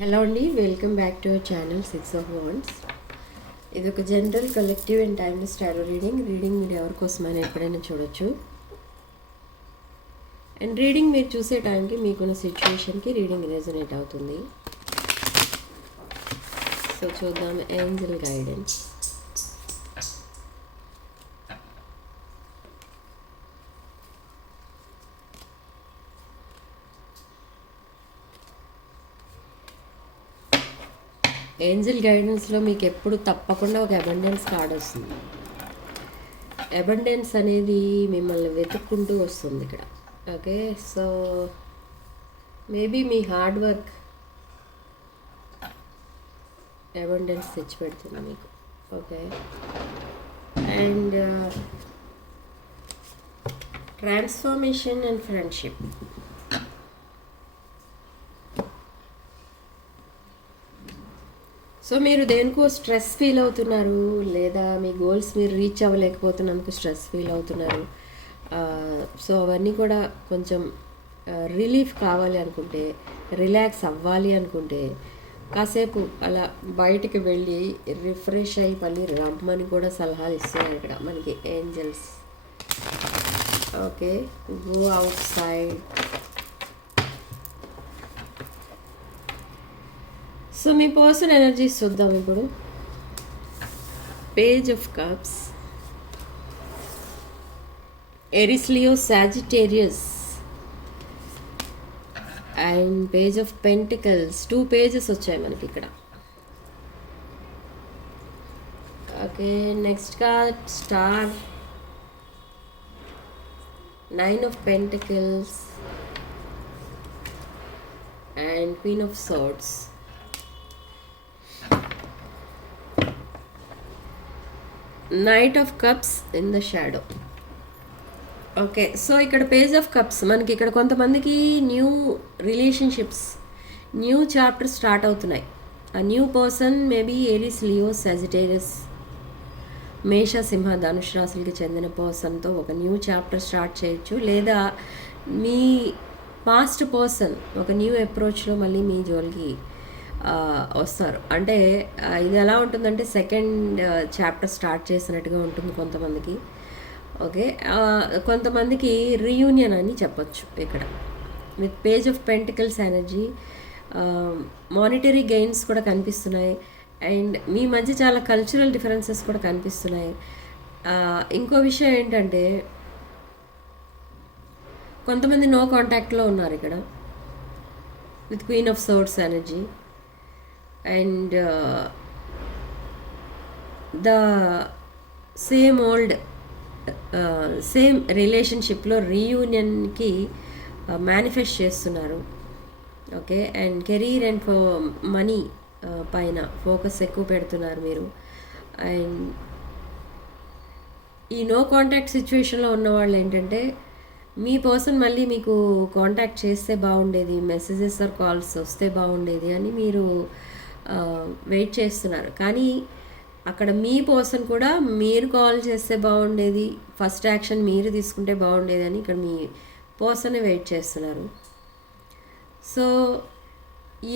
Hello అండి welcome back to our channel six of wands ఇది ఒక general collective and timeless tarot reading reading మీరు ఎవరి కోసమైనా ఎప్పుడైనా చూడొచ్చు. అండ్ రీడింగ్ మీరు చూసే టైంకి మీకున్న సిచ్యువేషన్కి రీడింగ్ రెజనేట్ అవుతుంది. సో చూద్దాం ఏంజల్ గైడెన్స్ ఏంజిల్ గైడెన్స్లో మీకు ఎప్పుడు తప్పకుండా ఒక అబండెన్స్ కార్డ్ వస్తుంది. అబండెన్స్ అనేది మిమ్మల్ని వెతుక్కుంటూ వస్తుంది ఇక్కడ. ఓకే? సో మేబీ మీ హార్డ్ వర్క్ అబండెన్స్ తెచ్చిపెడుతుంది మీకు. Okay? And transformation and friendship. So మీరు దేనికో స్ట్రెస్ ఫీల్ అవుతున్నారు లేదా మీ గోల్స్ మీరు రీచ్ అవ్వలేకపోతున్నందుకు స్ట్రెస్ ఫీల్ అవుతున్నారు సో అవన్నీ కూడా కొంచెం రిలీఫ్ కావాలి అనుకుంటే రిలాక్స్ అవ్వాలి అనుకుంటే కాసేపు అలా బయటికి వెళ్ళి రిఫ్రెష్ అయ్యి మళ్ళీ రమ్మని కూడా సలహాలు ఇస్తున్నారు ఇక్కడ మనకి angels. Okay go outside. So మీ పర్సన్ ఎనర్జీస్ చూద్దాం ఇప్పుడు. Page of cups Aries Leo Sagittarius and page of pentacles two pages వచ్చాయి మనకి ఇక్కడ. Okay next card star nine of pentacles and queen of swords knight of cups in the shadow okay so ఇక్కడ page of cups మనకి ఇక్కడ కొంతమందికి new relationships new chapter start అవుతున్నాయి. ఆ new person maybe Aries Leo Sagittarius మేష సింహ ధనుష్ రాశులకి చెందిన పర్సన్తో ఒక న్యూ చాప్టర్ స్టార్ట్ చేయొచ్చు. లేదా మీ పాస్ట్ పర్సన్ ఒక న్యూ అప్రోచ్లో మళ్ళీ మీ జోలికి వస్తారు. అంటే ఇది ఎలా ఉంటుందంటే సెకండ్ చాప్టర్ స్టార్ట్ చేసినట్టుగా ఉంటుంది కొంతమందికి. ఓకే? కొంతమందికి రీయూనియన్ అని చెప్పొచ్చు ఇక్కడ. With page of pentacles energy monetary gains కూడా కనిపిస్తున్నాయి. అండ్ మీ మధ్య చాలా కల్చరల్ డిఫరెన్సెస్ కూడా కనిపిస్తున్నాయి. ఇంకో విషయం ఏంటంటే కొంతమంది నో కాంటాక్ట్లో ఉన్నారు ఇక్కడ. With queen of swords energy and the same old same రిలేషన్షిప్లో రీయూనియన్కి మేనిఫెస్ట్ చేస్తున్నారు. Okay? And career and for money పైన ఫోకస్ ఎక్కువ పెడుతున్నారు మీరు. అండ్ ఈ నో కాంటాక్ట్ సిచ్యువేషన్లో ఉన్న వాళ్ళు ఏంటంటే మీ పర్సన్ మళ్ళీ మీకు కాంటాక్ట్ చేస్తే బాగుండేది మెసేజెస్ ఆర్ కాల్స్ వస్తే బాగుండేది అని మీరు వెయిట్ చేస్తున్నారు. కానీ అక్కడ మీ పర్సన్ కూడా మీరు కాల్ చేస్తే బాగుండేది ఫస్ట్ యాక్షన్ మీరు తీసుకుంటే బాగుండేది అని ఇక్కడ మీ పర్సనే వెయిట్ చేస్తున్నారు. సో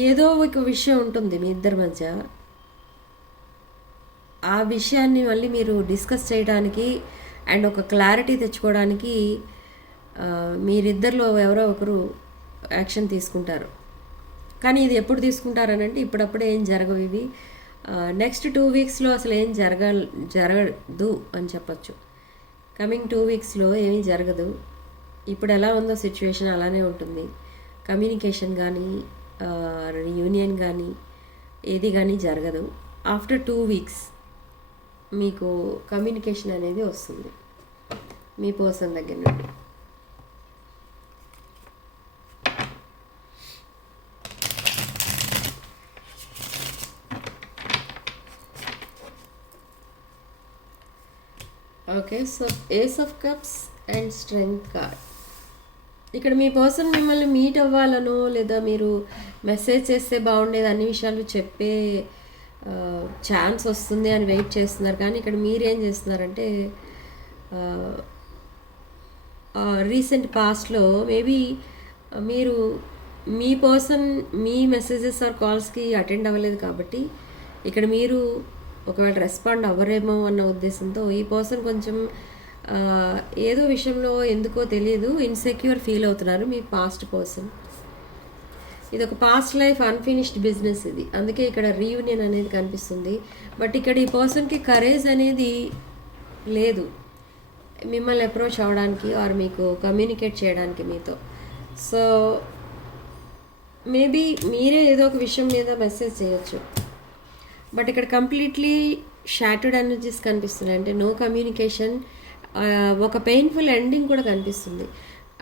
ఏదో ఒక విషయం ఉంటుంది మీ ఇద్దరి మధ్య. ఆ విషయాన్ని మళ్ళీ మీరు డిస్కస్ చేయడానికి అండ్ ఒక క్లారిటీ తెచ్చుకోవడానికి మీరిద్దరిలో ఎవరో ఒకరు యాక్షన్ తీసుకుంటారు. కానీ ఇది ఎప్పుడు తీసుకుంటారనంటే ఇప్పుడప్పుడే ఏం జరగవు ఇవి. నెక్స్ట్ టూ వీక్స్లో అసలు ఏం జరగ జరగదు అని చెప్పచ్చు. కమింగ్ టూ వీక్స్లో ఏమీ జరగదు. ఇప్పుడు ఎలా ఉందో సిచ్యువేషన్ అలానే ఉంటుంది. కమ్యూనికేషన్ కానీ యూనియన్ కానీ ఏది కానీ జరగదు. ఆఫ్టర్ టూ వీక్స్ మీకు కమ్యూనికేషన్ అనేది వస్తుంది. మీ పర్సన్ దగ్గర నుండి. Okay so ace of cups and strength card ఇక్కడ మీ పర్సన్ మిమ్మల్ని మీట్ అవ్వాలనో లేదా మీరు మెసేజ్ చేస్తే బాగుండేది అన్ని విషయాలు చెప్పే ఛాన్స్ వస్తుంది అని వెయిట్ చేస్తున్నారు. కానీ ఇక్కడ మీరేం చేస్తున్నారంటే రీసెంట్ పాస్ట్లో మేబీ మీరు మీ పర్సన్ మీ మెసేజెస్ ఆర్ కాల్స్కి అటెండ్ అవ్వలేదు కాబట్టి ఇక్కడ మీరు ఒకవేళ రెస్పాండ్ అవ్వరేమో అన్న ఉద్దేశంతో ఈ పర్సన్ కొంచెం ఏదో విషయంలో ఎందుకో తెలియదు ఇన్సెక్యూర్ ఫీల్ అవుతున్నారు మీ పాస్ట్ పర్సన్ ఇది ఒక పాస్ట్ లైఫ్ అన్ఫినిష్డ్ బిజినెస్ ఇది. అందుకే ఇక్కడ రీయూనియన్ అనేది కనిపిస్తుంది. బట్ ఇక్కడ ఈ పర్సన్కి కరేజ్ అనేది లేదు. మిమ్మల్ని అప్రోచ్ అవ్వడానికి ఆర్ మీకు కమ్యూనికేట్ చేయడానికి మీతో. సో మేబీ మీరే ఏదో ఒక విషయం మీద మెసేజ్ చేయొచ్చు. బట్ ఇక్కడ కంప్లీట్లీ షాటర్డ్ ఎనర్జీస్ కనిపిస్తున్నాయి. అంటే నో కమ్యూనికేషన్ ఒక పెయిన్ఫుల్ ఎండింగ్ కూడా కనిపిస్తుంది.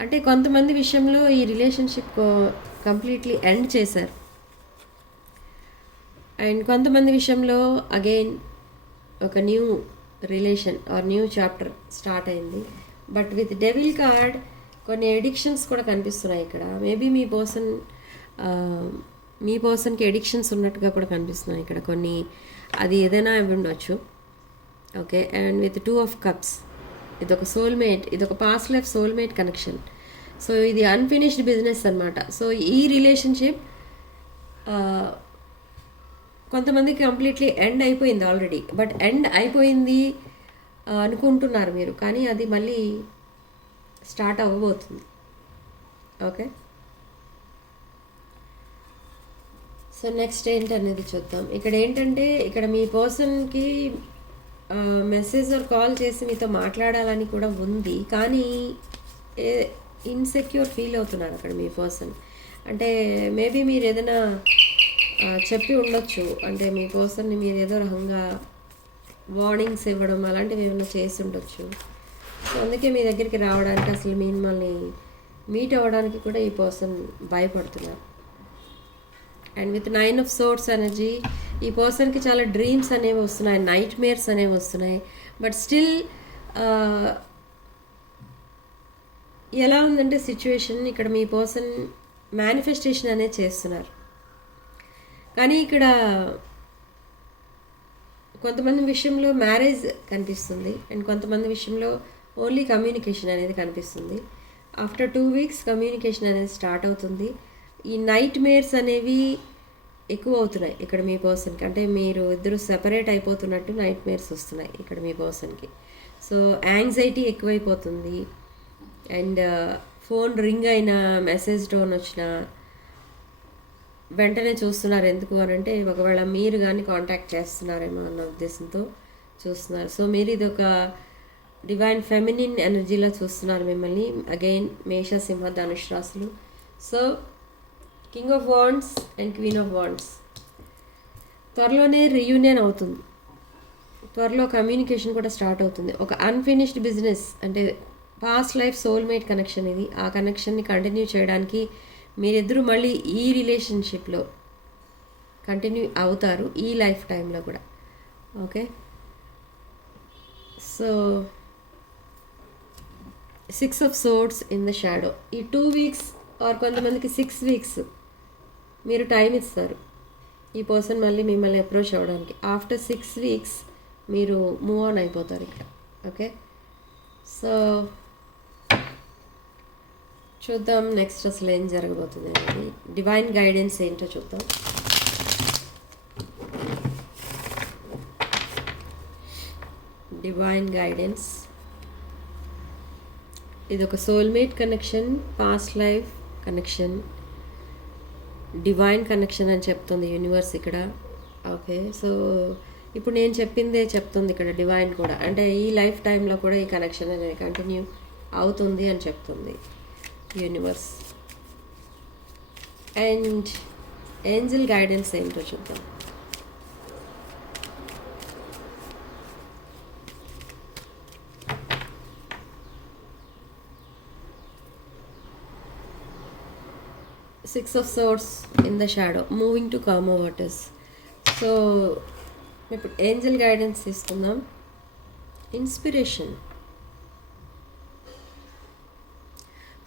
అంటే కొంతమంది విషయంలో ఈ రిలేషన్షిప్ కంప్లీట్లీ ఎండ్ చేశారు. అండ్ కొంతమంది విషయంలో అగైన్ ఒక new relation or new chapter start అయింది. బట్ విత్ డెవిల్ కార్డ్ కొన్ని ఎడిక్షన్స్ కూడా కనిపిస్తున్నాయి ఇక్కడ. మేబీ మీ పర్సన్ మీ పర్సన్కి ఎడిక్షన్స్ ఉన్నట్టుగా కూడా కనిపిస్తున్నాయి ఇక్కడ. కొన్ని అది ఏదైనా అయి ఉండొచ్చు. Okay? And with two of cups. ఇది ఒక సోల్మేట్ ఇది ఒక past life soulmate connection so ఇది అన్ఫినిష్డ్ బిజినెస్ అనమాట సో ఈ రిలేషన్షిప్ కొంతమందికి కంప్లీట్లీ ఎండ్ అయిపోయింది ఆల్రెడీ బట్ ఎండ్ అయిపోయింది అనుకుంటున్నారు మీరు. కానీ అది మళ్ళీ స్టార్ట్ అవ్వబోతుంది. ఓకే? సో నెక్స్ట్ ఏంటనేది చూద్దాం. ఇక్కడ ఏంటంటే ఇక్కడ మీ పర్సన్కి మెసేజ్ ఆర్ కాల్ చేసి మీతో మాట్లాడాలని కూడా ఉంది. కానీ ఏ ఇన్సెక్యూర్ ఫీల్ అవుతున్నారు అక్కడ మీ పర్సన్. అంటే మేబీ మీరు ఏదైనా చెప్పి ఉండొచ్చు. అంటే మీ పర్సన్ని మీరు ఏదో రకంగా వార్నింగ్స్ ఇవ్వడం అలాంటివి ఏమైనా చేసి ఉండొచ్చు. సో అందుకే మీ దగ్గరికి రావడానికి అసలు మిమ్మల్ని మీట్ అవ్వడానికి కూడా ఈ పర్సన్ భయపడుతున్నారు. And with nine of swords energy ఈ పర్సన్కి చాలా డ్రీమ్స్ అనేవి వస్తున్నాయి నైట్ మేర్స్ అనేవి వస్తున్నాయి. బట్ స్టిల్ ఎలా ఉందంటే సిచ్యువేషన్ ఇక్కడ మీ పర్సన్ మేనిఫెస్టేషన్ అనేది చేస్తున్నారు. కానీ ఇక్కడ కొంతమంది విషయంలో మ్యారేజ్ కనిపిస్తుంది అండ్ కొంతమంది విషయంలో ఓన్లీ కమ్యూనికేషన్ అనేది కనిపిస్తుంది. ఆఫ్టర్ టూ వీక్స్ కమ్యూనికేషన్ అనేది స్టార్ట్ అవుతుంది. ఈ నైట్ మేర్స్ అనేవి ఎక్కువ అవుతున్నాయి ఇక్కడ మీ పర్సన్కి అంటే మీరు ఇద్దరు సెపరేట్ అయిపోతున్నట్టు నైట్ మేర్స్ వస్తున్నాయి ఇక్కడ మీ పర్సన్కి సో యాంగ్జైటీ ఎక్కువైపోతుంది. అండ్ ఫోన్ రింగ్ అయినా మెసేజ్ టోన్ వచ్చినా వెంటనే చూస్తున్నారు ఎందుకు అని అంటే ఒకవేళ మీరు కానీ కాంటాక్ట్ చేస్తున్నారేమో అన్న ఉద్దేశంతో చూస్తున్నారు. సో మీరు ఇది ఒక డివైన్ ఫెమినిన్ ఎనర్జీలో చూస్తున్నారు మిమ్మల్ని. అగైన్ మేష సింహ ధనుష్ రాసులు so king of wands and queen of wands త్వరలోనే రియూనియన్ అవుతుంది. త్వరలో కమ్యూనికేషన్ కూడా స్టార్ట్ అవుతుంది. ఒక అన్ఫినిష్డ్ బిజినెస్ అంటే పాస్ట్ లైఫ్ సోల్మేట్ కనెక్షన్ ఇది. ఆ కనెక్షన్ని కంటిన్యూ చేయడానికి మీరిద్దరూ మళ్ళీ ఈ రిలేషన్షిప్లో కంటిన్యూ అవుతారు ఈ లైఫ్ టైంలో కూడా. Okay so six of swords in the shadow ఈ టూ వీక్స్ ఆర్ కొంతమందికి సిక్స్ వీక్స్ మీరు టైం ఇస్తారు. ఈ పర్సన్ మళ్ళీ మిమ్మల్ని అప్రోచ్ అవ్వడానికి. ఆఫ్టర్ సిక్స్ వీక్స్ మీరు మూవ్ ఆన్ అయిపోతారు ఇక్కడ. ఓకే? సో చూద్దాం నెక్స్ట్ అసలు ఏం జరగబోతుంది అనేది. డివైన్ గైడెన్స్ ఏంటో చూద్దాం. డివైన్ గైడెన్స్ ఇది ఒక soulmate connection past life connection divine connection అని చెప్తుంది యూనివర్స్ ఇక్కడ. ఓకే సో ఇప్పుడు నేను చెప్పిందే చెప్తుంది ఇక్కడ డివైన్ కూడా. అంటే ఈ లైఫ్ టైంలో కూడా ఈ కనెక్షన్ అనేది కంటిన్యూ అవుతుంది అని చెప్తుంది యూనివర్స్ అండ్ ఏంజిల్ గైడెన్స్ ఏంటో చూద్దాం. Six of swords in the shadow moving to calm waters so ఇప్పుడు ఏంజల్ గైడెన్స్ తీసుకుందాం. ఇన్స్పిరేషన్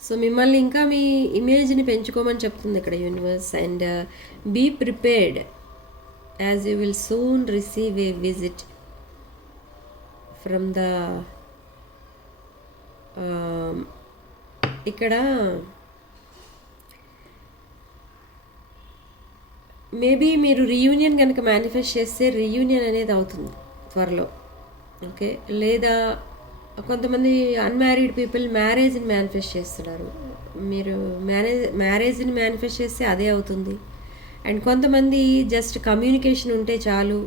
సో మిమ్మల్ని ఇంకా మీ ఇమేజ్ని పెంచుకోమని చెప్తుంది ఇక్కడ universe and be prepared as you will soon receive a visit from the ఇక్కడ మేబీ మీరు రీయూనియన్ కనుక మేనిఫెస్ట్ చేస్తే రీయూనియన్ అనేది అవుతుంది త్వరలో. ఓకే? లేదా కొంతమంది అన్మ్యారీడ్ పీపుల్ మ్యారేజ్ని మేనిఫెస్ట్ చేస్తున్నారు. మీరు మ్యారేజ్ మ్యారేజ్ని మేనిఫెస్ట్ చేస్తే అదే అవుతుంది. అండ్ కొంతమంది జస్ట్ కమ్యూనికేషన్ ఉంటే చాలు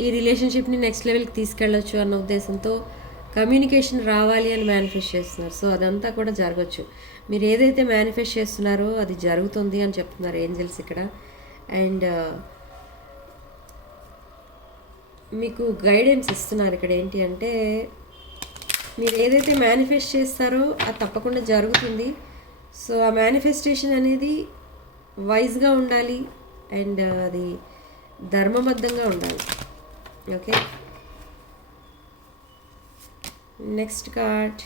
ఈ రిలేషన్షిప్ని నెక్స్ట్ లెవెల్కి తీసుకెళ్ళొచ్చు అన్న ఉద్దేశంతో కమ్యూనికేషన్ రావాలి అని మేనిఫెస్ట్ చేస్తున్నారు. సో అదంతా కూడా జరగచ్చు. మీరు ఏదైతే మేనిఫెస్ట్ చేస్తున్నారో అది జరుగుతుంది అని చెప్తున్నారు ఏంజల్స్ ఇక్కడ. అండ్ uh, మీకు గైడెన్స్ ఇస్తున్నారు ఇక్కడ ఏంటి అంటే మీరు ఏదైతే మేనిఫెస్ట్ చేస్తారో అది తప్పకుండా జరుగుతుంది. సో ఆ మేనిఫెస్టేషన్ అనేది వైజ్గా ఉండాలి. అండ్ uh, అది ధర్మబద్ధంగా ఉండాలి. Okay next card.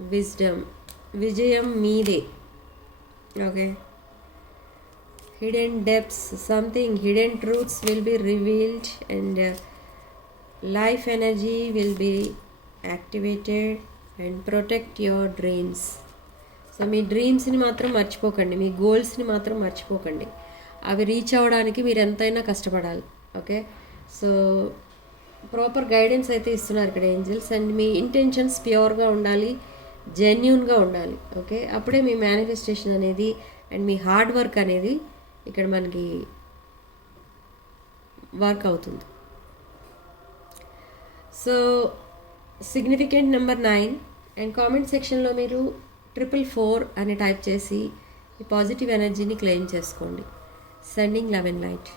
విజ్డమ్. విజయం మీదే. Okay. Hidden depths. Something. Hidden truths will be revealed and life energy will be activated and protect your dreams. So మీ డ్రీమ్స్ని మాత్రం మర్చిపోకండి. మీ గోల్స్ని మాత్రం మర్చిపోకండి. అవి రీచ్ అవ్వడానికి మీరు ఎంతైనా కష్టపడాలి. ఓకే. సో ప్రాపర్ గైడెన్స్ అయితే ఇస్తున్నారు ఇక్కడ ఏంజల్స్ అండ్ మీ ఇంటెన్షన్స్ ప్యూర్గా ఉండాలి జెన్యున్గా ఉండాలి ఓకే? అప్పుడే మీ మేనిఫెస్టేషన్ అనేది అండ్ మీ హార్డ్ వర్క్ అనేది ఇక్కడ మనకి వర్క్ అవుతుంది. So significant number nine and comment సెక్షన్లో మీరు ట్రిపుల్ ఫోర్ అని టైప్ చేసి ఈ పాజిటివ్ ఎనర్జీని క్లెయిమ్ చేసుకోండి. Sending eleven light